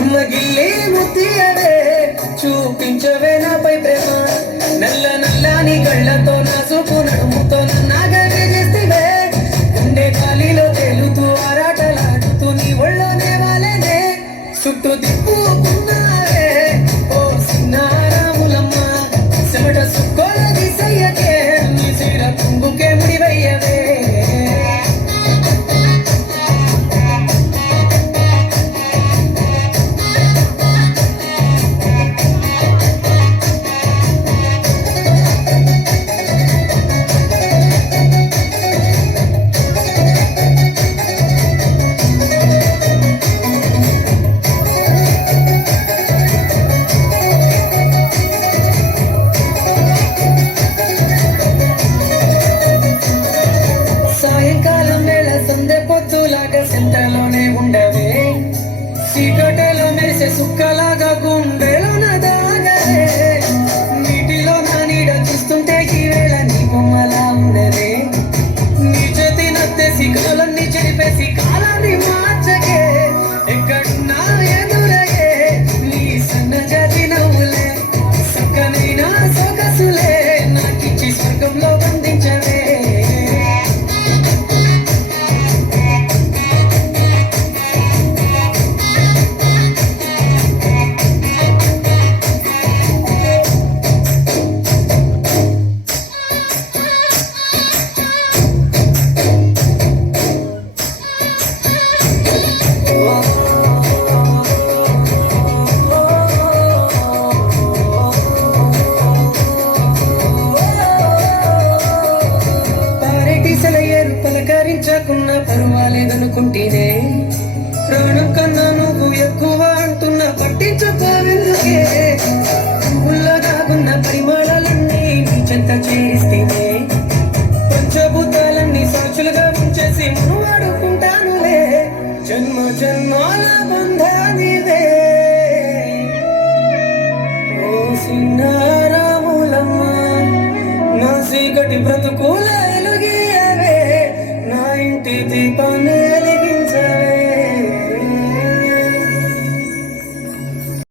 చెమ్మగిల్లి ముత్తియవే చూపించవే నాపై ప్రేమ నల్ల నల్లని కళ్ళతో నాసుకు నడుముతో నన్నగవే చేస్తే గుండె గాలిలో తేలుతూ ఆరాటలాడుతూ నీ ఒళ్ళోనే వాలేనే చుట్టూ దిప్పుకున్నారే ఓ సిన్నారాములమ్మ చెమట సుక్కోల దిశయ్యకే నీ చీర కుంగుకే ముడివయ్యవే సెంటలోనే ఉండవే చీకటిలో మెరిసే సుక్కలాగా గుండె